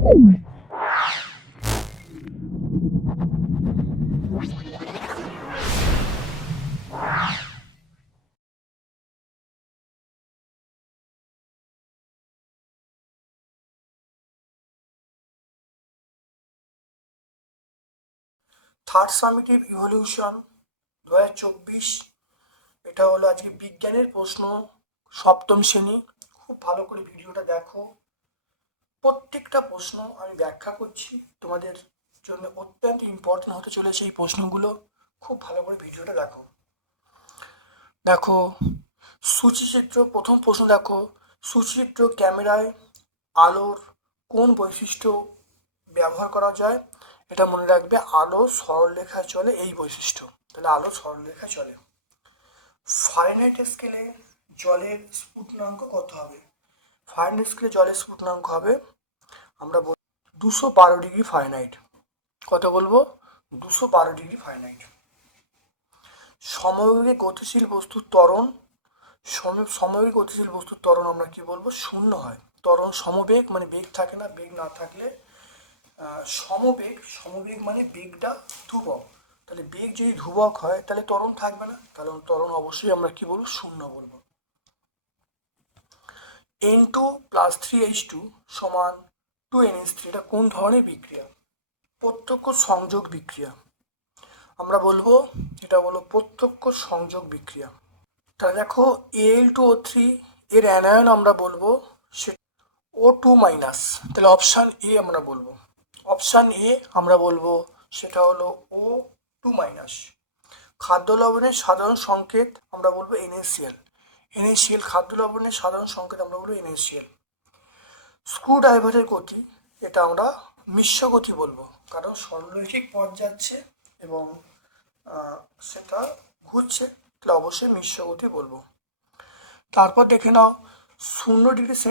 Third summative evolution 2024, এটা হলো আজকে বিজ্ঞানের প্রশ্ন, সপ্তম শ্রেণী। খুব ভালো করে ভিডিওটা দেখো, প্রত্যেকটা প্রশ্ন আমি ব্যাখ্যা করছি, তোমাদের জন্য অত্যন্ত ইম্পর্টেন্ট হতে চলেছে এই প্রশ্নগুলো। খুব ভালো করে ভিডিওটা দেখো। দেখো সূচিচিত্র, প্রথম প্রশ্ন দেখো, সূচিচিত্র ক্যামেরায় আলোর কোন বৈশিষ্ট্য ব্যবহার করা যায়? এটা মনে রাখবে, আলো সরলরেখায় চলে, এই বৈশিষ্ট্য। তাহলে আলো সরলরেখায় চলে। ফারেনহাইট স্কেলে জলের স্ফুটনাঙ্ক কত হবে? ফারেনহাইট স্কেলে জলের স্ফুটনাঙ্ক হবে, আমরা বলব 212 ডিগ্রি ফারেনহাইট। কত বলবো? 212 ডিগ্রি ফারেনহাইট। সমবেগে গতিশীল বস্তুর ত্বরণ, সমবেগে গতিশীল বস্তুর ত্বরণ আমরা কি বলবো? শূন্য হয়। ত্বরণ সমবেগ মানে বেগ থাকে না, বেগ না থাকলে সমবেগ মানে বেগটা ধ্রুবক। তাহলে বেগ যদি ধ্রুবক হয় তাহলে ত্বরণ থাকবে না, কারণ ত্বরণ অবশ্যই আমরা কি বলবো? শূন্য বলবো। N2 + 3H2 সমান 2NH3, এটা কোন ধরনের বিক্রিয়া? প্রত্যক্ষ সংযোগ বিক্রিয়া। আমরা বলবো এটা হলো প্রত্যক্ষ সংযোগ বিক্রিয়া। তাহলে দেখো Al2O3 এর অ্যানায়ন আমরা বলবো সে O2-। তাহলে অপশান এ আমরা বলবো, অপশান এ আমরা বলবো সেটা হলো O2-। খাদ্য লবণের সাধারণ সংকেত আমরা বলবো NaCl। NaCl খাদ্য লবণের সাধারণ সংকেত আমরা বলবো NaCl। স্ক্রু ড্রাইভারের গতি, এটা আমরা মিশ্র গতি বলবো, কারণ সরলরৈখিক পথ যাচ্ছে এবং সেটা ঘুরছে, তাহলে অবশ্যই মিশ্র গতি বলবো। তারপর দেখে নাও, 0°C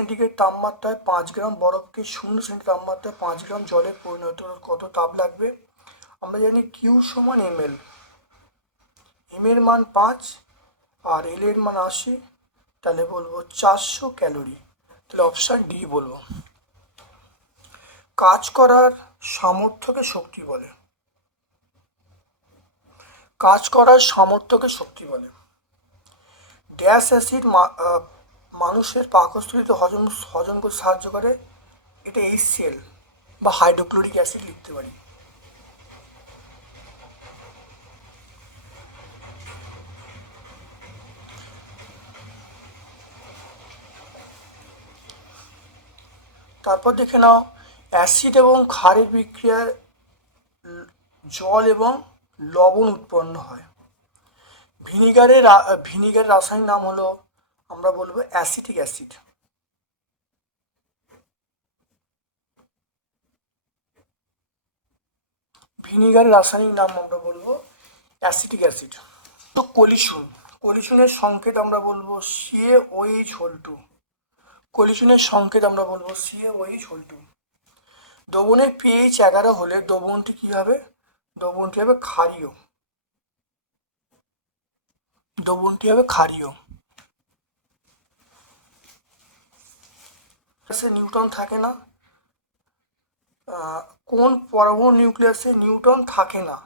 তাপমাত্রায় 5 গ্রাম বরফকে 0°C তাপমাত্রায় 5 গ্রাম জলে পরিণত কত তাপ লাগবে? আমরা জানি Q = ml, m এর মান 5 আর l এর মান 80, তাহলে বলবো 400 ক্যালোরি। তাহলে অপশান ডি বলবো। কাজ করার সামর্থ্যকে শক্তি বলে, কাজ করার সামর্থ্যকে শক্তি বলে। ড্যাশ অ্যাসিড মানুষের পাকস্থলীতে হজম করতে সাহায্য করে, এটা HCl বা হাইড্রোক্লোরিক অ্যাসিড লিখতে পারি। তারপর দেখে নাও, অ্যাসিড এবং ক্ষারের বিক্রিয়ায় জল এবং লবণ উৎপন্ন হয়। ভিনিগারের রাসায়নিক নাম হলো, আমরা বলবো অ্যাসিটিক অ্যাসিড। ভিনিগারের রাসায়নিক নাম আমরা বলবো অ্যাসিটিক অ্যাসিড। তো কলিশনের সংকেত আমরা বলবো CaOH2। কলিশনের সংকেত আমরা বলবো CaOH2। দ্রবণের pH 11 হলে দ্রবণটি কি হবে? দ্রবণটি হবে ক্ষারীয়, দ্রবণটি হবে ক্ষারীয়। নিউট্রন থাকে না, কোন পরমাণু নিউক্লিয়াসে নিউট্রন থাকে না?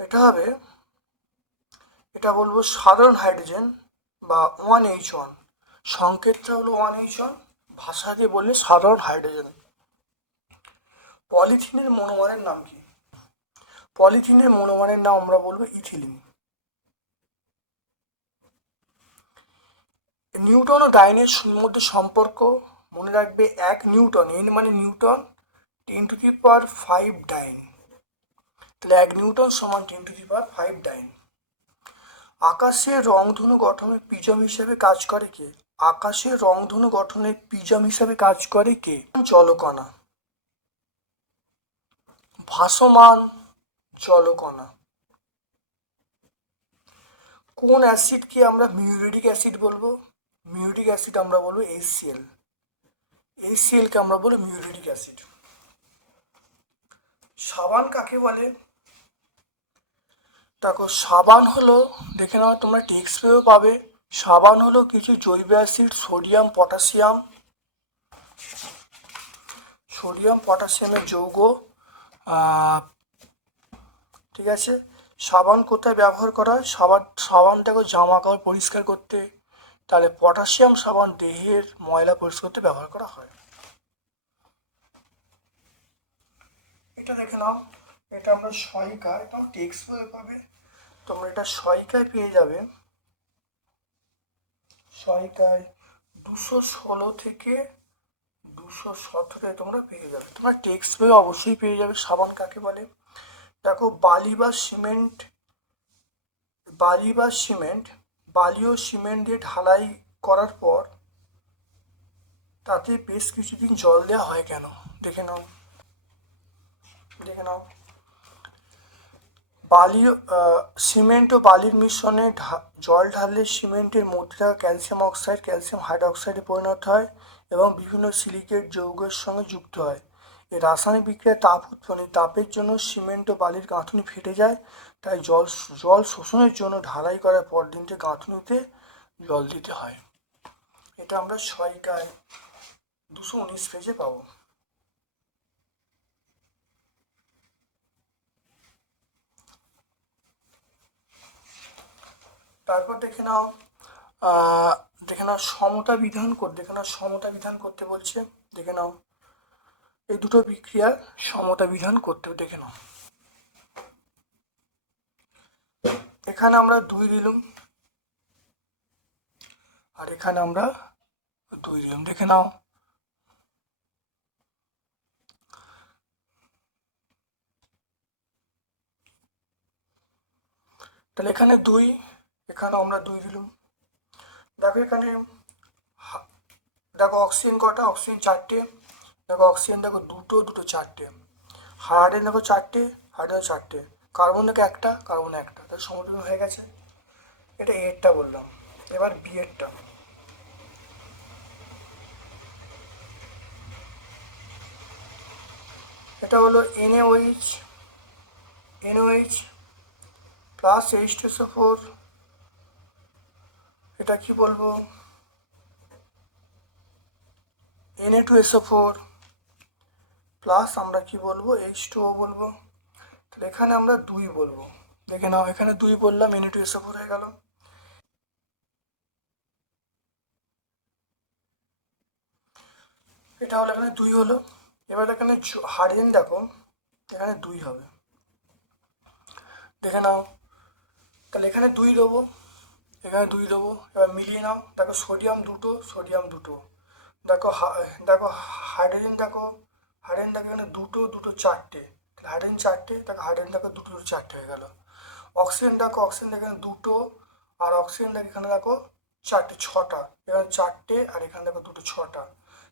এটা হবে, এটা বলবো সাধারণ হাইড্রোজেন বা 1H1। সংকেতটা হলো 1H1, ভাষা দিয়ে বললে সাধারণ হাইড্রোজেন। পলিথিনের মনোমারের নাম কি? পলিথিনের মনোমারের নাম আমরা বলবো ইথিলিন। নিউটন ও ডাইনের মধ্যে সম্পর্ক মনে রাখবে, 1 নিউটন, N মানে নিউটন, 10⁵ ডাইন। তাহলে 1 নিউটন সমান 10⁵ ডাইন। আকাশের রংধনু গঠনের প্রিজম হিসেবে কাজ করে কে? আকাশের রংধনু গঠনের প্রিজম হিসেবে কাজ করে কে? জলকণা, ভাসমান জলকণা। কোন অ্যাসিডকে আমরা মিউরিক অ্যাসিড বলবো? মিউরিক অ্যাসিড আমরা বলবো HCl। HCl কে আমরা বলবো মিউরিক অ্যাসিড। সাবান কাকে বলে? দেখো সাবান হলো, দেখে নাও তোমরা টেক্সট বইও পাবে, সাবান হলো কিছু জৈব অ্যাসিড সোডিয়াম পটাশিয়ামের যৌগ। ঠিক আছে। সাবান কোথায় ব্যবহার করা হয়? সাবানটাকে জামা কাপড় পরিষ্কার করতে, তাহলে পটাশিয়াম সাবান দেহের ময়লা পরিষ্কার করতে ব্যবহার করা হয়। এটা দেখে নাও, এটা আমরা সহায়িকায়, এটা টেক্সট বই পাবে, তোমরা এটা সহায়িকায় পেয়ে যাবে। সহায়িকায় 216 থেকে 217 তোমরা পেয়ে যাবে। তোমরা টেক্সট বই অবশ্যই পেয়ে যাবে। সাবান কাকে বলে? দেখো, বালি ও সিমেন্ট দিয়ে ঢালাই করার পর তাতে বেশ কিছুদিন জল দেওয়া হয় কেন? দেখে নাও। সিমেন্ট ও বালির মিশ্রণে জল ঢাললে সিমেন্টের মধ্যে থাকা ক্যালসিয়াম অক্সাইড ক্যালসিয়াম হাইড্রোক্সাইডে পরিণত হয় এবং বিভিন্ন সিলিকেট যৌগের সঙ্গে যুক্ত হয়। এই রাসায়নিক বিক্রিয়ায় তাপ উৎপন্ন, তাপের জন্য সিমেন্ট ও বালির গাঁথুনি ফেটে যায়। তাই জল শোষণের জন্য ঢালাই করার পর দিনটি গাঁথুনিতে জল দিতে হয়। এটা আমরা সহায়িকায় 219 পেজে পাবো। তারপর দেখে নাও সমতা বিধান করতে বলছে। দেখে নাও এই দুটো বিক্রিয়ার সমতা বিধান করতে। দেখে নাও, এখানে আমরা 2 দিলাম আর এখানে আমরা 2 দিলাম। দেখে নাও, তাহলে এখানে 2, এখানে আমরা 2 দিলাম। দেখো এখানে দেখো অক্সিজেন কটা? অক্সিজেন 4টে। দেখো অক্সিজেন দেখো 2, 4টে। হাইড্রোজেন দেখো 4টে, হাইড্রোজেন 4টে। কার্বন দেখো 1টা, কার্বন 1টা। তাহলে সমতুল্য হয়ে গেছে। এটা এরটা বললাম। এবার বি এরটা। এটা হলো NaOH প্লাস H2SO4। এটা কি বলবো? Na2SO4 প্লাস আমরা কি বলবো? H2O বলবো। তাহলে এখানে আমরা 2 বলবো। দেখে নাও, এখানে 2 বললাম, Na2SO4 হয়ে গেল। এটা হলো, এখানে 2 হলো। এবার এখানে হাইড্রোজেন দেখো, এখানে 2 হবে। দেখে নাও, তাহলে এখানে 2 দেবো, এখানে 2 দেবো। এবার মিলিয়ে নাও। দেখো সোডিয়াম 2, দেখো দেখো হাইড্রোজেন দেখো, এখানে 2, 4টে। তাহলে হাইড্রোজেন 4টে, দেখো হাইড্রোজেন দেখো 2, 4টে হয়ে গেল। অক্সিজেন দেখো, এখানে 2, আর অক্সিজেন দেখো এখানে দেখো 4টে, 6টা। এখানে 4টে আর এখানে দেখো 2, 6টা।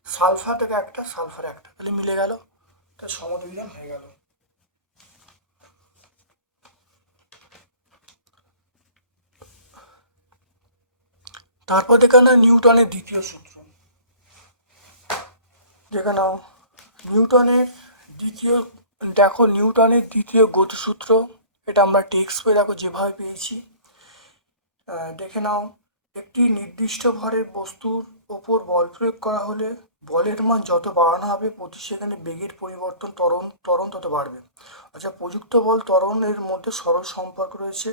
সালফার দেখো 1টা, সালফার 1টা। তাহলে মিলে গেল, তাহলে সমদ্বিধান হয়ে গেল। তারপর দেখে নাও নিউটনের দ্বিতীয় সূত্র। দেখে নাও নিউটনের দ্বিতীয় গতিসূত্র। এটা আমরা টেক্সট বই দেখো যেভাবে পেয়েছি। দেখে নাও, একটি নির্দিষ্ট ভরের বস্তুর ওপর বল প্রয়োগ করা হলে বলের মান যত বাড়ানো হবে প্রতি সেকেন্ডে বেগের পরিবর্তন ত্বরণ তত বাড়বে। আচ্ছা, প্রযুক্ত বল ত্বরণের মধ্যে সরল সম্পর্ক রয়েছে।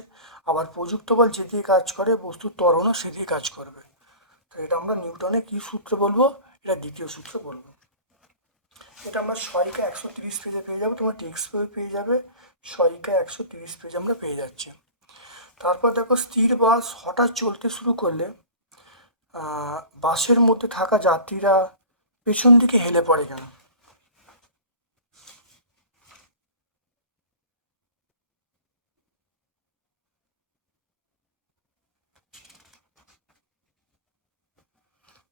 আবার প্রযুক্ত বল যেদিকে কাজ করে বস্তুর ত্বরণও সেদিকে কাজ করবে। তো এটা আমরা নিউটনের কি সূত্র বলবো? এটা দ্বিতীয় সূত্র বলবো। এটা আমরা সহায়িকা 130 পেজে পেয়ে যাবো। তোমার টেক্সট বই পেয়ে যাবে সহায়িকা 130 পেজ আমরা পেয়ে যাচ্ছি। তারপর দেখো, স্থির বাস হঠাৎ চলতে শুরু করলে বাসের মধ্যে থাকা যাত্রীরা পেছন দিকে হেলে পড়ে কেন?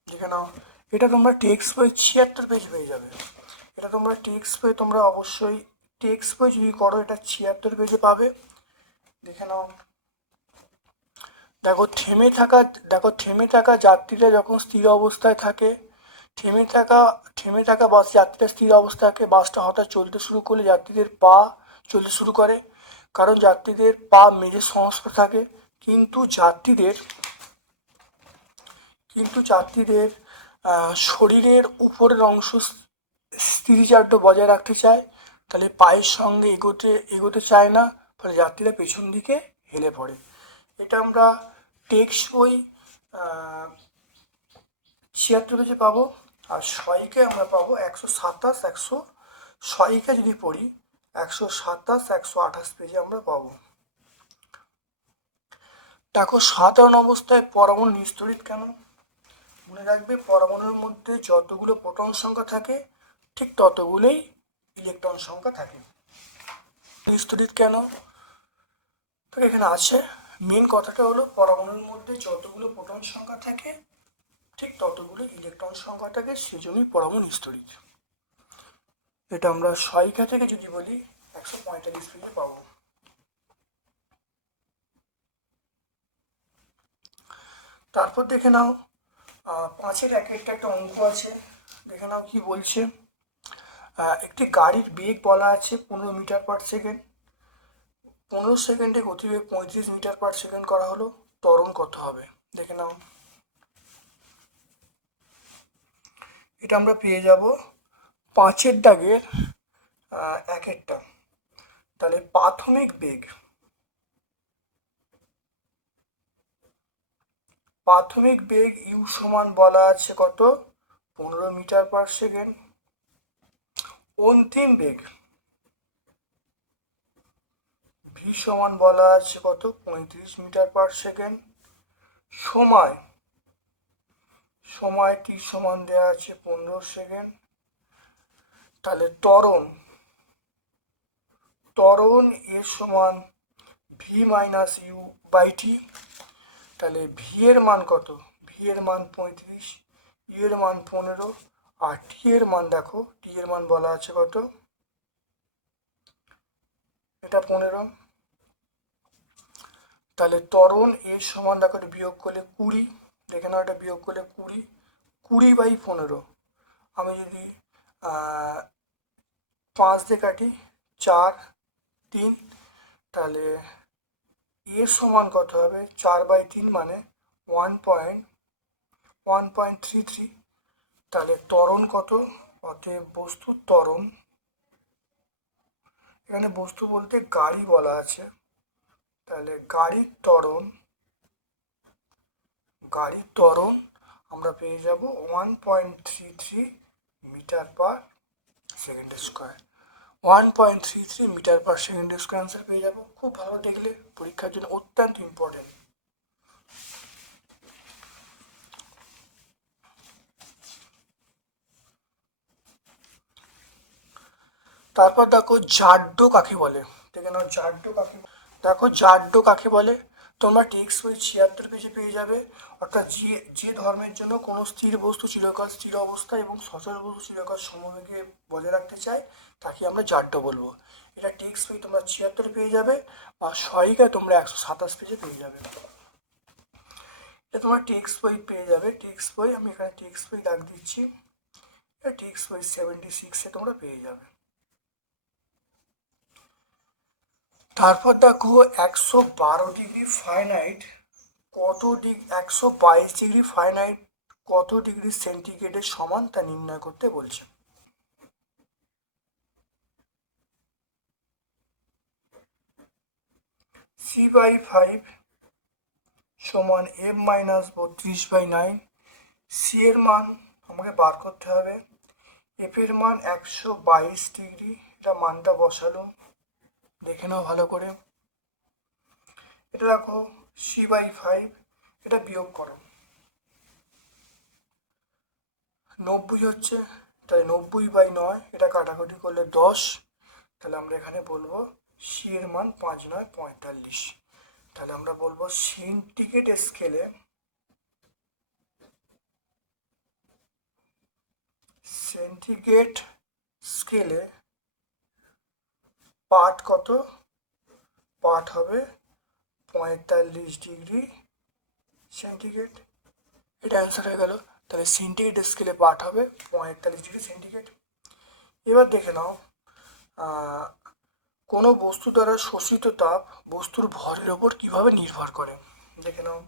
দেখে নাও, এটা তোমরা টেক্সট বই 76 পেজ পেয়ে যাবে। এটা তোমরা টেক্সট বই তোমরা অবশ্যই টেক্সট বই যদি করো এটা 76 পেজে পাবে। দেখে নাও, দেখো থেমে থাকা যাত্রীরা যখন স্থির অবস্থায় থাকে, থেমে থাকা বাস যাত্রীরা স্থির অবস্থায় থাকে। বাসটা হঠাৎ চলতে শুরু করলে যাত্রীদের পা চলতে শুরু করে, কারণ যাত্রীদের পা মেঝের সংস্পর্শে থাকে। কিন্তু যাত্রীদের শরীরের উপরের অংশ স্থিতিচার্য বজায় রাখতে চায়, তাহলে পায়ের সঙ্গে এগোতে চায় না, ফলে যাত্রীরা পেছন দিকে হেলে পড়ে। এটা আমরা টেক্সট বই 76 পেজে পাবো। আর সহায়িকায় আমরা পাবো 127, 100 যদি পড়ি 127, 128 পেজে আমরা পাবো। দেখো সাধারণ অবস্থায় পরমাণু নিস্তড়িত কেন? মনে রাখবে, পরমাণুর মধ্যে যতগুলো প্রোটন সংখ্যা থাকে ঠিক ততগুলোই ইলেকট্রন সংখ্যা থাকে। নিস্তড়িত কেন? তো এখানে আছে, মেন কথাটা হলো পরমাণুর মধ্যে যতগুলো প্রোটন সংখ্যা থাকে ঠিক ততগুলো ইলেকট্রন সংখ্যা থাকে, সেজন্যই পরমাণু নিস্তড়িত। এটা আমরা সহায়িকা থেকে যদি বলি 145 পেজে পাবো। তারপর দেখে নাও 5-এর একটা অঙ্ক আছে, দেখে নাও কি বলছে। একটি গাড়ির বেগ বলা আছে 15 মিটার পার সেকেন্ড। 15 সেকেন্ডে গতিবেগ 35 মিটার পার সেকেন্ড করা হলো, ত্বরণ কত হবে? দেখে নাও। এটা আমরা পেয়ে যাব 5-এর দাগের একটা। তাহলে প্রাথমিক বেগ ইউ সমান বলা আছে কত? 15 মিটার পার সেকেন্ড। অন্তিম বেগ ভি সমান বলা আছে কত? 35 মিটার পার সেকেন্ড। সময় টি সমান দেওয়া আছে 15 সেকেন্ড। তাহলে ত্বরণ এর সমান V minus you by T. তাহলে ভি এর মান কত? ভি এর মান 35, ইউ এর মান 15, আর টি এর মান দেখো, টি এর মান বলা আছে কত? এটা 15। তাহলে ত্বরণ এর সমান দেখো, এটা বিয়োগ করলে 20। দেখে নাও, এটা বিয়োগ করলে 20 বাই 15। আমি যদি 5 দিয়ে কাটি, 4, 3, তাহলে এর সমান কত হবে? 4/3 মানে 1.33। তাহলে ত্বরণ কত? অতএব বস্তুর ত্বরণ, এখানে বস্তু বলতে গাড়ি বলা আছে, তাহলে গাড়ির ত্বরণ আমরা পেয়ে যাব 1.33 metre per second square. 1.33 metre per second square answer পেয়ে যাব। খুব ভালো, দেখলে পরীক্ষার জন্য অত্যন্ত ইম্পর্টেন্ট। তারপর দেখো জাড্য কাকে বলে? দেখে নাও জাড্য কাকে। দেখো জাড্য কাকে বলে তোমরা টেক্সট বই 76 পেজে পেয়ে যাবে। অর্থাৎ যে ধর্মের জন্য কোনো স্থির বস্তু চিরকাল স্থির অবস্থা এবং সচল বস্তু চিরকাল সমবেগে বজায় রাখতে চায়, তাকে আমরা জাড্য বলবো। এটা টেক্সট বই তোমরা 76 পেয়ে যাবে, বা সহায়িকায় তোমরা 127 পেজে পেয়ে যাবে। এটা তোমরা টেক্সট বই পেয়ে যাবে। টেক্সট বই, আমি এখানে টেক্সট বই দাগ দিচ্ছি, এটা টেক্সট বই 76-এ তোমরা পেয়ে যাবে। তারপর দেখো 112 ডিগ্রি ফারেনহাইট কত 122 ডিগ্রি ফারেনহাইট কত ডিগ্রি সেন্টিগ্রেডের সমান তা নির্ণয় করতে বলছে। C/5 সমান M-32/9। সি এর মান আমাকে বার করতে হবে। এফ এর মান 122 ডিগ্রি, এটা মানটা বসালো, দেখে নাও ভালো করে। এটা দেখো C/5, এটা বিয়োগ করো, 90 হচ্ছে, তাহলে 90/9, এটা কাটাকুটি করলে 10। তাহলে আমরা এখানে বলবো সি এর মান 5×9=45। তাহলে আমরা বলবো সেন্টিগ্রেড স্কেলে পাঠ কত? পাঠ হবে 45 ডিগ্রি সেন্টিগ্রেড। এটা অ্যান্সার হয়ে গেল। তাহলে সেন্টিগ্রেড স্কেলে পাঠ হবে 45 ডিগ্রি সেন্টিগ্রেড। এবার দেখে নাও কোনো বস্তু দ্বারা শোষিত তাপ বস্তুর ভরের ওপর কিভাবে নির্ভর করে। দেখে নাও,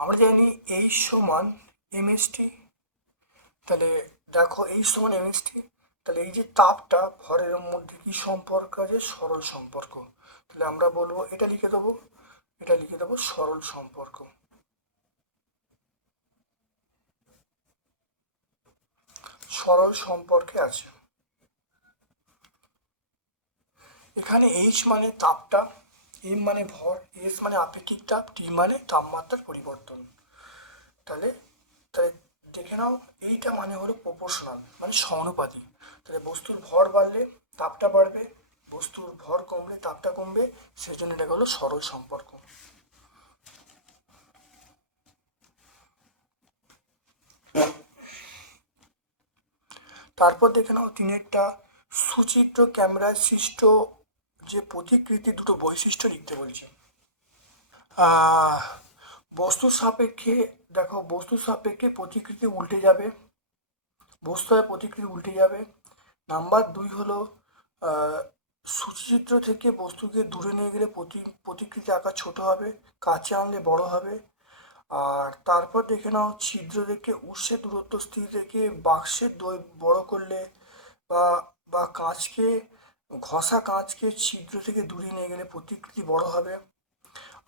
আমরা জানি H সমান mst। তাহলে দেখো এইচ সমান mxt, তাহলে এই যে তাপটা ভরের মধ্যে কি সম্পর্ক আছে, সরল সম্পর্ক। তাহলে আমরা বলবো এটা লিখে দেবো, এটা লিখে দেবো সরল সম্পর্ক। সরল সম্পর্কে আছে। এখানে এইচ মানে তাপটা, এম মানে ভর, এস মানে আপেক্ষিক তাপ, টি মানে তাপমাত্রার পরিবর্তন। তাহলে তাহলে দেখে নাও, এইটা মানে হলো প্রপোর্শনাল, মানে সমানুপাতিক। তাহলে বস্তুর ভর বাড়লে তাপটা বাড়বে, বস্তুর ভর কমলে তাপটা কমবে, সেই জন্য এটা হলো সরল সম্পর্ক। তারপর দেখে নাও তিনেরটা, সুচিত্র ক্যামেরায় সৃষ্ট যে প্রতিকৃতি দুটো বৈশিষ্ট্য লিখতে বলছে। বস্তুর সাপেক্ষে, দেখো বস্তুর সাপেক্ষে প্রতিকৃতি উল্টে যাবে, বস্তু হয় প্রতিকৃতি উল্টে যাবে। নাম্বার 2 হলো সূচিচিত্র থেকে বস্তুকে দূরে নিয়ে গেলে প্রতিকৃতি আকার ছোট হবে, কাছে আনলে বড় হবে। আর তারপর দেখে নাও, ছিদ্র থেকে উৎসের দূরত্ব স্থির রেখে বাক্সের দই বড় করলে বা বা কাঁচকে, ঘষা কাঁচকে ছিদ্র থেকে দূরে নিয়ে গেলে প্রতিকৃতি বড় হবে,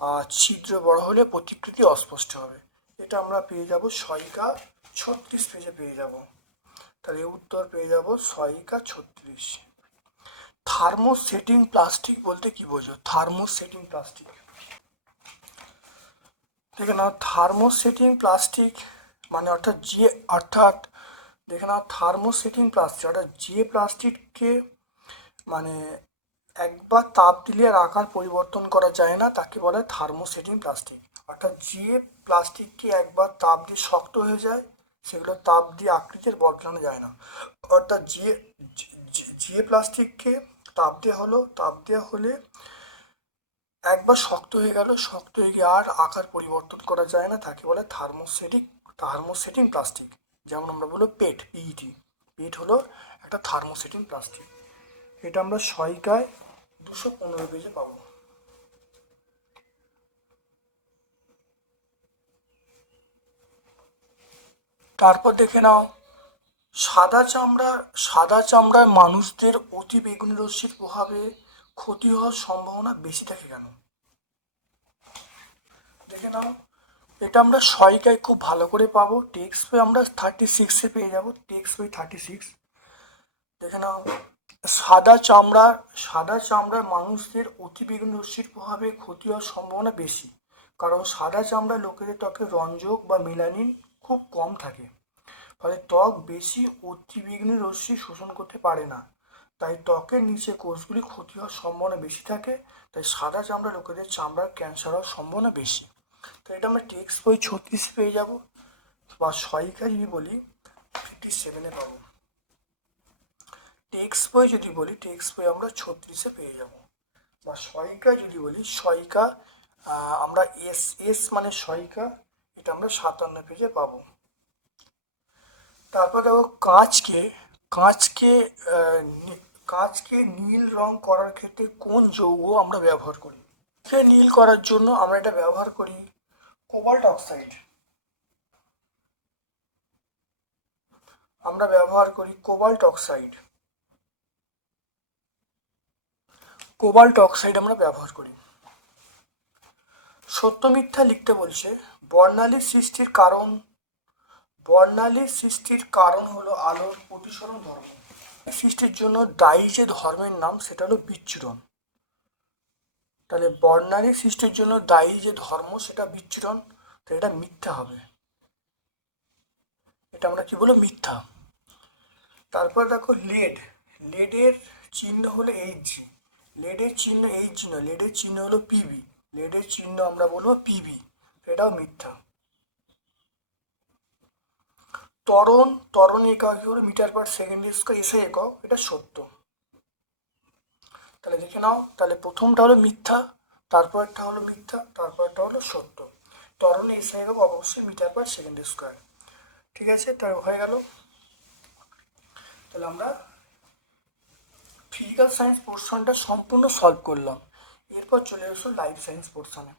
আর ছিদ্র বড় হলে প্রতিকৃতি অস্পষ্ট হবে। এটা আমরা পেয়ে যাব সহায়িকা 36 পেজে পেয়ে যাব। তাহলে উত্তর পেয়ে যাব সহায়িকা 36। থার্মোসেটিং প্লাস্টিক বলতে কি বোঝো? থার্মোসেটিং প্লাস্টিক, দেখে নাও থার্মোসেটিং প্লাস্টিক মানে অর্থাৎ দেখে নাও থার্মোসেটিং প্লাস্টিক অর্থাৎ যে প্লাস্টিককে মানে একবার তাপ দিলে আর আকার পরিবর্তন করা যায় না, তাকে বলে থার্মোসেটিং প্লাস্টিক। অর্থাৎ যে প্লাস্টিককে একবার তাপ দিয়ে শক্ত হয়ে যায়, সেগুলো তাপ দিয়ে আকৃতির বদলানো যায় না। অর্থাৎ যে প্লাস্টিককে তাপ দেওয়া হলে একবার শক্ত হয়ে গেল, শক্ত হয়ে গিয়ে আর আকার পরিবর্তন করা যায় না, তাকে বলে থার্মোসেটিং প্লাস্টিক। যেমন আমরা বলবো পিইটি, পেট হলো একটা থার্মোসেটিং প্লাস্টিক। এটা আমরা সহায়িকায় 215 পেজে পাবো। তারপর দেখে নাও, সাদা চামড়ার মানুষদের অতি বেগুনি রশ্মির প্রভাবে ক্ষতি হওয়ার সম্ভাবনা বেশি থাকে কেন? দেখে নাও, এটা আমরা সহায়িকায় খুব ভালো করে পাবো, টেক্সট বই আমরা 36-এ পেয়ে যাবো, টেক্সট বই 36। দেখে নাও, সাদা চামড়ার মানুষদের অতি বেগুনি রশ্মির প্রভাবে ক্ষতি হওয়ার সম্ভাবনা বেশি, কারণ সাদা চামড়ার লোকেদের ত্বকে রঞ্জক বা মেলানিন খুব কম থাকে, ফলে ত্বক বেশি অতিবেগুনি রশ্মি শোষণ করতে পারে না, তাই ত্বকের নিচে কোষগুলি ক্ষতি হওয়ার সম্ভাবনা বেশি থাকে, তাই সাদা চামড়া লোকেদের চামড়ার ক্যান্সার হওয়ার সম্ভাবনা বেশি। তো এটা আমরা টেক্সট বই 36 পেয়ে যাব, বা সহায়িকা যদি বলি 57-এ পাবো। টেক্সট বই যদি বলি, টেক্সট বই আমরা 36-এ পেয়ে যাব। বা সহায়িকা যদি বলি, সহায়িকা আমরা এস মানে সহায়িকা, এটা আমরা 57 পেজে পাবো। তারপর দেখো, কাঁচকে কাঁচকে নীল রং করার ক্ষেত্রে কোন যৌগ আমরা ব্যবহার করি? নীল করার জন্য আমরা এটা ব্যবহার করি কোবাল্ট অক্সাইড। আমরা ব্যবহার করি কোবাল্ট অক্সাইড। কোবাল্ট অক্সাইড আমরা ব্যবহার করি। সত্য মিথ্যা লিখতে বলছে, বর্ণালী সৃষ্টির কারণ হলো আলোর প্রতিসরণ ধর্ম। সৃষ্টির জন্য দায়ী যে ধর্মের নাম সেটা হলো বিচ্ছুরণ। তাহলে বর্ণালী সৃষ্টির জন্য দায়ী যে ধর্ম সেটা বিচ্ছুরণ, তো এটা মিথ্যা হবে, এটা আমরা কি বলবো? মিথ্যা। তারপর দেখো, লেডের চিহ্ন হলো এইচজি, লেডের চিহ্ন এইচজি নয়, লেডের চিহ্ন হলো পিবি, লেডের চিহ্ন আমরা বলবো পিবি, এটাও মিথ্যা। ত্বরণ একক হলো মিটার পার সেকেন্ড স্কয়ার, এসে একক, এটা সত্য। তাহলে দেখে নাও, তাহলে প্রথমটা হলো মিথ্যা, তারপরটা হলো মিথ্যা, তারপরটা হলো সত্য। ত্বরণ এসে একক অবশ্যই মিটার পার সেকেন্ড স্কয়ার। ঠিক আছে, তাই হয়ে গেল। তাহলে আমরা ফিজিক্যাল সায়েন্স পোর্শনটা সম্পূর্ণ সলভ করলাম। এরপর চলে এসো লাইফ সায়েন্স পোর্শনে।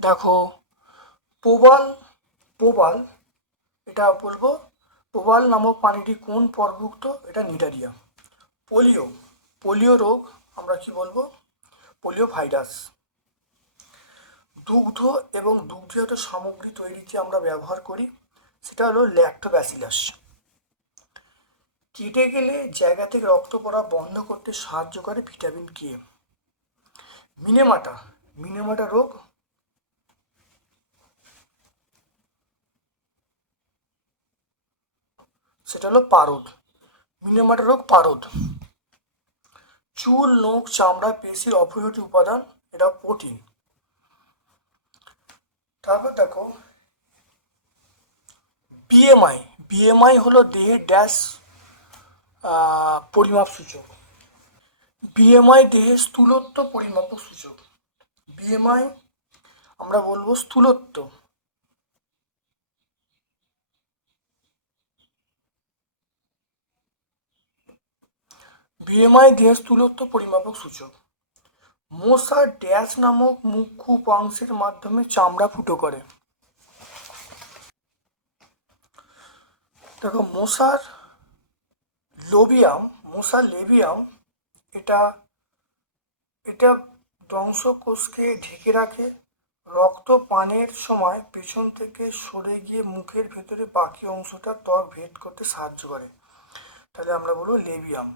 দেখো, প্রবাল প্রবাল এটা বলবো প্রবাল নামক প্রাণীটি কোন পর্বভুক্ত? এটা নিডারিয়া। পোলিও পোলিও রোগ আমরা কি বলবো? Polio virus. দুগ্ধ এবং দুগ্ধজাত সামগ্রী তৈরিতে আমরা ব্যবহার করি, সেটা হলো ল্যাক্টোব্যাসিলাস। কেটে গেলে জায়গা থেকে রক্ত পড়া বন্ধ করতে সাহায্য করে ভিটামিন কে। মিনেমাটা রোগ সেটা হলো পারদ। মিনেমাটা রোগ পারদ। চুল, নখ, চামড়া, পেশির অপরিহার্য উপাদান, এটা প্রোটিন। তারপর দেখো বিএমআই হলো দেহের ড্যাশ পরিমাপ সূচক। বিএমআই দেহের স্থূলত্ব পরিমাপক সূচক। বিএমআই আমরা বলবো স্থূলত্ব। বিএমআই দেহের স্থূলত্ব পরিমাপক সূচক। মশার ড্যাশ নামক মুখ্য উপাংশের মাধ্যমে চামড়া ফুটো করে। দেখো মশার লেবিয়াম এটা এটা ধ্বংসকোষকে ঢেকে রাখে। রক্ত পানের সময় পেছন থেকে সরে গিয়ে মুখের ভেতরে বাকি অংশটা ত্বক ভেদ করতে সাহায্য করে, তাহলে আমরা বলবো লেবিয়াম।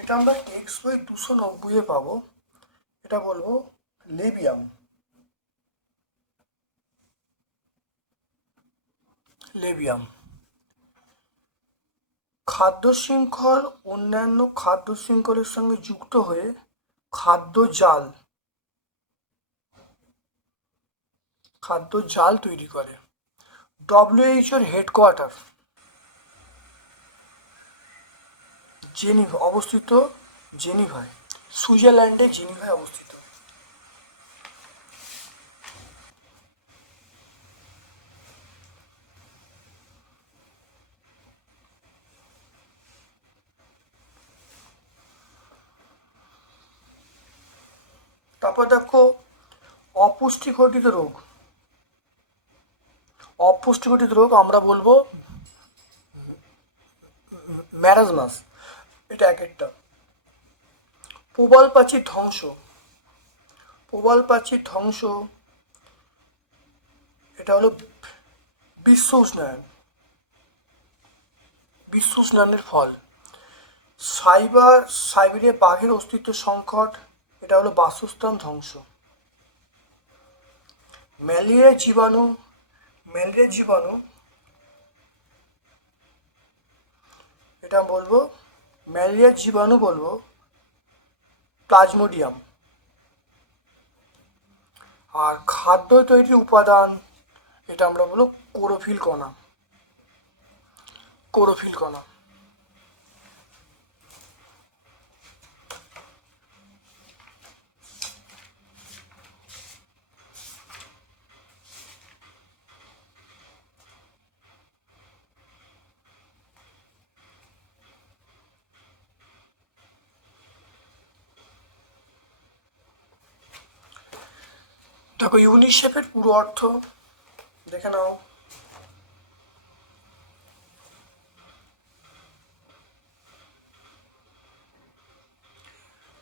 এটা আমরা টেক্সট বই 290 পাবো। এটা বলবো লেবিয়াম। খাদ্য শৃঙ্খল অন্যান্য খাদ্য শৃঙ্খলের সঙ্গে যুক্ত হয়ে খাদ্য জাল তৈরি করে। ডব্লিউএইচওর হেডকোয়ার্টার অবস্থিত জেনিভায়, সুইজারল্যান্ডে জেনিভায় অবস্থিত। তারপর দেখো অপুষ্টিঘটিত রোগ আমরা বলবো ম্যারাজমাস, এটা এক একটা। প্রবাল প্রাচীর ধ্বংস এটা হলো বিশ্ব উষ্ণায়নের ফল। সাইবেরিয়া বাঘের অস্তিত্ব সংকট, এটা হলো বাসস্থান ধ্বংস। ম্যালেরিয়া জীবাণু এটা বলবো প্লাজমোডিয়াম। আর খাদ্য তৈরির উপাদান এটা আমরা বলবো ক্লোরোফিল কণা। দেখো ইউনিসেফের পুরো অর্থ দেখে নাও।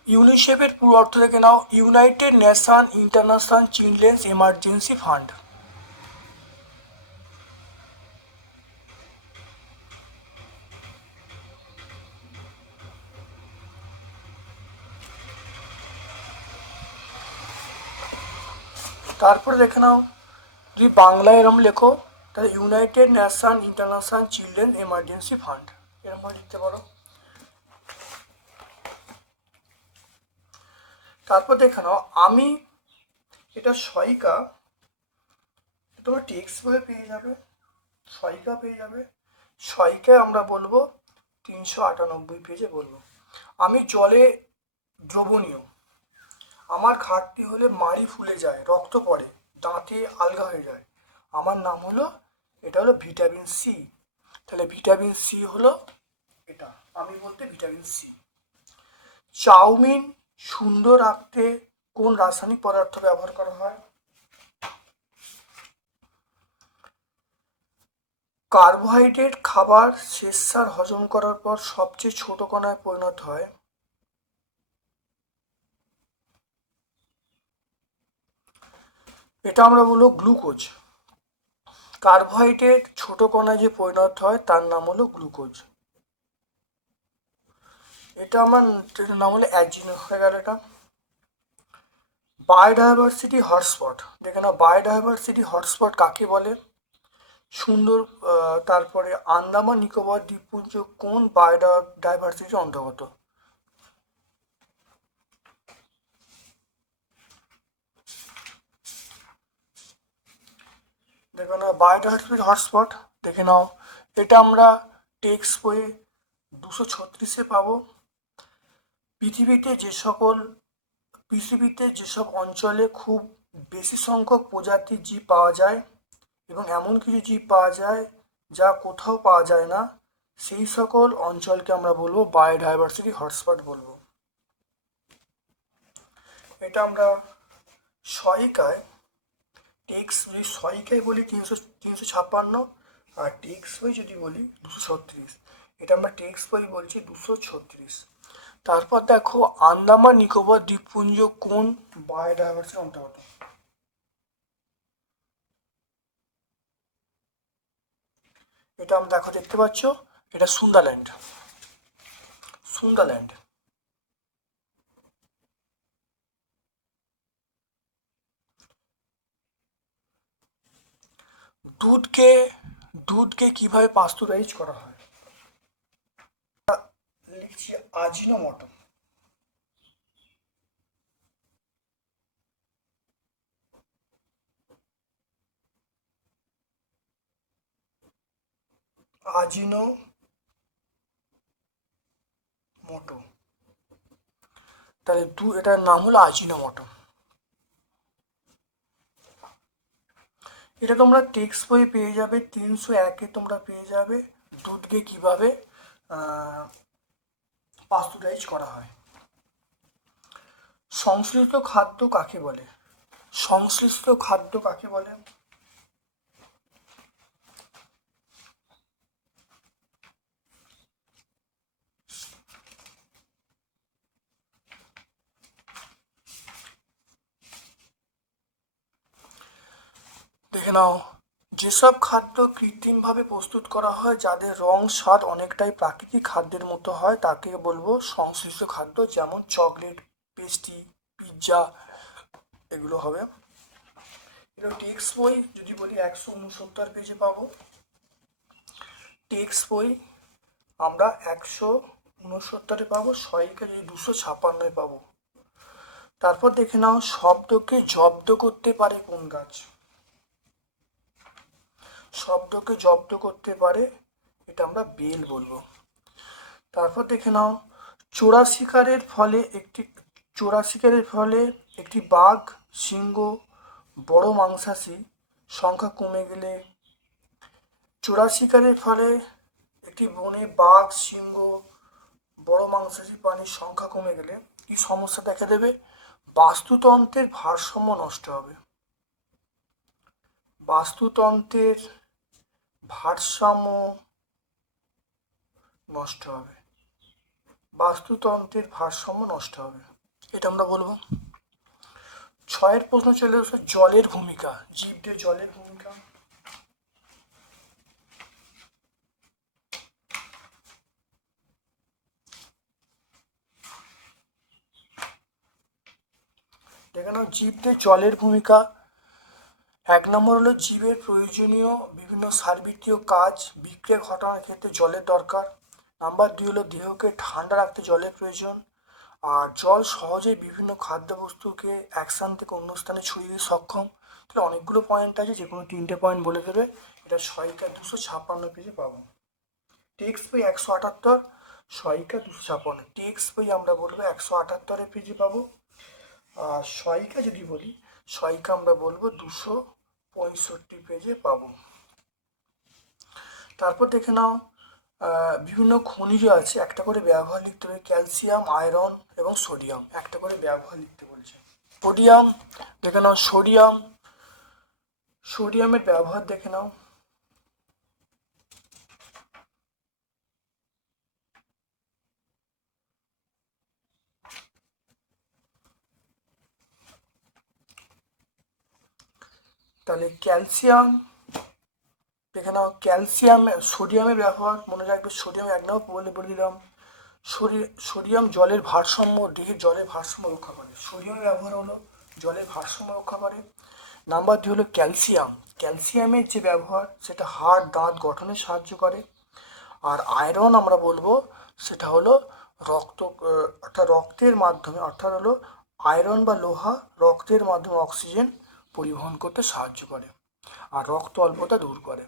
ইউনিসেফের পুরো অর্থ দেখে নাও, United Nation International Children's Emergency Fund. তারপরে দেখে নাও, যদি বাংলায় এরম লেখো তাহলে United Nation International Children Emergency Fund, এরকম লিখতে পারো। তারপর দেখে নাও আমি, এটা সহায়িকা, তোমার টেক্সট বইয়ে পেয়ে যাবে, সহায়িকায় আমরা বলবো 398 পেজে বলবো। আমি জলে দ্রবণীয়, আমার ঘাটতি হলে মাড়ি ফুলে যায়, রক্ত পড়ে, দাঁতে আলগা হয়ে যায়, আমার নাম হলো, এটা হলো ভিটামিন সি। তাহলে ভিটামিন সি হলো এটা। আমি বলতে ভিটামিন সি। চাউমিন সুন্দর রাখতে কোন রাসায়নিক পদার্থ ব্যবহার করা হয়? কার্বোহাইড্রেট খাবার শেষসার হজম করার পর সবচেয়ে ছোট কণায় পরিণত হয়। এটা আমরা বলবো গ্লুকোজ। কার্বোহাইড্রেট ছোট কণায় যে পরিণত হয় তার নাম হলো গ্লুকোজ। এটার নাম হলো অ্যাজিনো হয়ে গেল এটা। বায়োডাইভার্সিটি হটস্পট, দেখে নাও বায়োডাইভার্সিটি হটস্পট কাকে বলে? সুন্দর। তারপরে আন্দামান নিকোবর দ্বীপপুঞ্জ কোন বায়োডাইভার্সিটির অন্তর্গত? দেখো না বায়োডাইভার্সিটি হটস্পট, দেখে নাও এটা আমরা টেক্সট বইয়ে 236-এ পাবো। পৃথিবীতে যেসব অঞ্চলে খুব বেশি সংখ্যক প্রজাতির জীব পাওয়া যায় এবং এমন কিছু জীব পাওয়া যায় যা কোথাও পাওয়া যায় না, সেই সকল অঞ্চলকে আমরা বলবো বায়োডাইভার্সিটি হটস্পট বলবো। এটা আমরা সহায়িকায় সহায়িকায় বলি 356, আর টেক্সট বই যদি বলি 236। এটা আমরা টেক্সট বই বলছি 236। তারপর দেখো আন্দামান নিকোবর দ্বীপপুঞ্জ কোন বায়োডাইভার্সিটির অন্তর্গত? এটা আমরা দেখো দেখতে পাচ্ছ, এটা সুন্দারল্যান্ড। সুন্দারল্যান্ড। দুধকে কিভাবে পাস্তুরাইজ করা হয়? লিখছি আজিনোমোটো। আজিনোমোটো, তাহলে এটার নাম হলো আজিনোমোটো। এটা তোমরা টেক্সট বই পেয়ে যাবে 301-এ, তোমরা পেয়ে যাবে দুধকে কিভাবে পাস্তুরাইজ করা হয়। সংশ্লিষ্ট খাদ্য কাকে বলে? সংশ্লিষ্ট খাদ্য কাকে বলে? দেখে নাও যেসব খাদ্য কৃত্রিমভাবে প্রস্তুত করা হয়, যাদের রং স্বাদ অনেকটাই প্রাকৃতিক খাদ্যের মতো হয়, তাকে বলবো সংশ্লিষ্ট খাদ্য। যেমন চকলেট, পেস্ট্রি, পিৎজা, এগুলো হবে। এটা টেক্সট বই যদি বলি 169 পেজে পাবো। টেক্সট বই আমরা 169-এ পাবো, সহায়িকা যদি 256-এ পাবো। তারপর দেখে নাও শব্দকে জব্দ করতে পারে কোন গাছ? শব্দকে জব্দ করতে পারে, এটা আমরা বেল বলবো। তারপর দেখে নাও চোরা শিকারের ফলে একটি বাঘ, সিংহ, বড় মাংসাশী সংখ্যা কমে গেলে, চোরা শিকারের ফলে একটি বনে বাঘ, সিংহ, বড় মাংসাশী প্রাণীর সংখ্যা কমে গেলে কি সমস্যা দেখা দেবে? বাস্তুতন্ত্রের ভারসাম্য নষ্ট হবে। বাস্তুতন্ত্রের ভারসাম্য নষ্ট হবে। বাস্তুতন্ত্রের ভারসাম্য নষ্ট হবে, এটা আমরা বলবো। 6-এর প্রশ্ন চলে আসে জলের ভূমিকা, জীবদের জলের ভূমিকা। দেখে নাও জীবদের জলের ভূমিকা। 1 নম্বর হলো জীবের প্রয়োজনীয় বিভিন্ন সার্বিত্রীয় কাজ বিক্রিয়া ঘটানোর ক্ষেত্রে জলের দরকার। নাম্বার 2 হলো দেহকে ঠান্ডা রাখতে জলের প্রয়োজন। আর জল সহজেই বিভিন্ন খাদ্যবস্তুকে এক স্থান থেকে অন্য স্থানে ছড়িয়ে দিতে সক্ষম। তাহলে অনেকগুলো পয়েন্ট আছে, যে কোনো 3টে পয়েন্ট বলে দেবে। এটা সহায়িকা 256 পেজে পাবো। টেক্সট বই 178, সহায়িকা 256। টেক্সট বই আমরা বলবো 178 পেজে পাবো। আর সহায়িকা যদি বলি, সহায়িকা আমরা বলবো 265 পেজে পাবো। তারপর দেখে নাও বিভিন্ন খনিজ আছে, একটা করে ব্যবহার লিখতে হবে। ক্যালসিয়াম, আয়রন এবং সোডিয়াম, একটা করে ব্যবহার লিখতে বলছে। সোডিয়াম দেখে নাও, সোডিয়ামের ব্যবহার দেখে নাও। তাহলে ক্যালসিয়াম দেখে নাও, সোডিয়ামের ব্যবহার মনে রাখবে, সোডিয়াম এক নাও বলে দিলাম। সোডিয়াম জলের ভারসাম্য, দেহের জলের ভারসাম্য রক্ষা করে। সোডিয়ামের ব্যবহার হলো জলের ভারসাম্য রক্ষা করে। নাম্বার 2 হলো ক্যালসিয়ামের যে ব্যবহার সেটা হাড় দাঁত গঠনে সাহায্য করে। আর আয়রন আমরা বলবো সেটা হলো রক্তের মাধ্যমে, অর্থাৎ হলো আয়রন বা লোহা রক্তের মাধ্যমে অক্সিজেন পরিবহন করতে সাহায্য করে আর রক্ত অল্পতা দূর করে।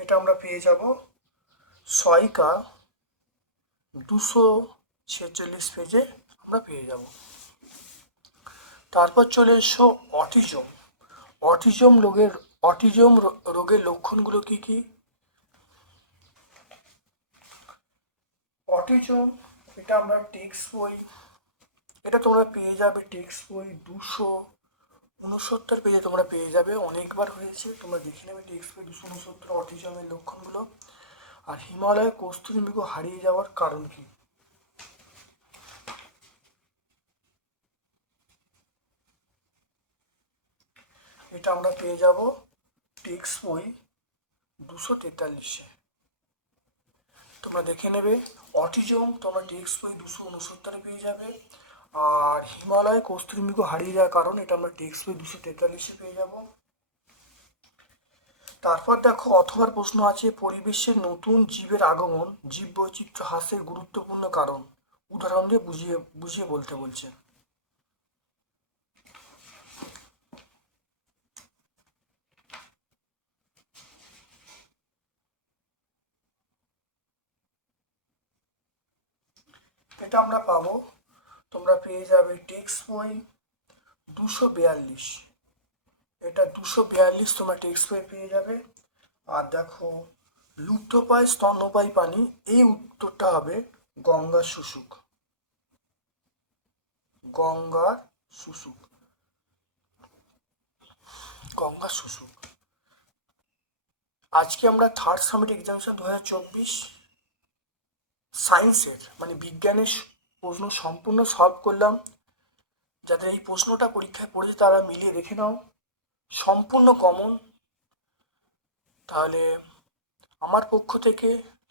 এটা আমরা পেয়ে যাব সয়কা 246 পেজে আমরা পেয়ে যাব। তারপর চলে এসো অটিজম রোগের লক্ষণগুলো কি কি? অটিজম এটা আমরা টেক্সট বই, এটা তোমরা পেয়ে যাবে টেক্সট বই 269 পেজে তোমরা পেয়ে যাবে, অনেকবার হয়েছে, তোমরা দেখে নেবে টেক্সট বই 269 অটিজমের লক্ষণগুলো। আর হিমালয়ে কস্তুরী মৃগ হারিয়ে যাওয়ার কারণ কি? এটা আমরা পেয়ে যাব টেক্সট বই 243-এ, তোমরা দেখে নেবে। অটিজম তোমরা টেক্সট বই 269-এ পেয়ে যাবে। আর হিমালয় কস্তুরী মৃগ হারিয়ে যাওয়ার কারণ, এটা আমরা টেক্সট বই 243-এ পেয়ে যাব। তারপর দেখো অথবার প্রশ্ন আছে, পরিবেশের নতুন জীবের আগমন জীববৈচিত্র্য হ্রাসের গুরুত্বপূর্ণ কারণ, উদাহরণ দিয়ে বুঝিয়ে বলতে বলছে। এটা আমরা পাবো, তোমরা পেয়ে যাবে টেক্সট বই 242, এটা 242 তোমরা টেক্সট বই পেয়ে যাবে। আর দেখো লুপ্তপ্রায় স্তন্যপায়ী প্রাণী, এই উত্তরটা হবে গঙ্গার শুশুক। গঙ্গার শুশুক। আজকে আমরা থার্ড সামিট এক্সামিনেশন 2024 সায়েন্সের মানে বিজ্ঞানের প্রশ্ন সম্পূর্ণ সলভ করলাম। যাদের এই প্রশ্নটা পরীক্ষায় পড়েছে তারা মিলিয়ে দেখে নাও, সম্পূর্ণ কমন। তাহলে আমার পক্ষ থেকে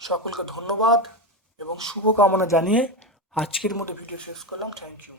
সকলকে ধন্যবাদ এবং শুভকামনা জানিয়ে আজকের মতো ভিডিও শেষ করলাম। Thank you.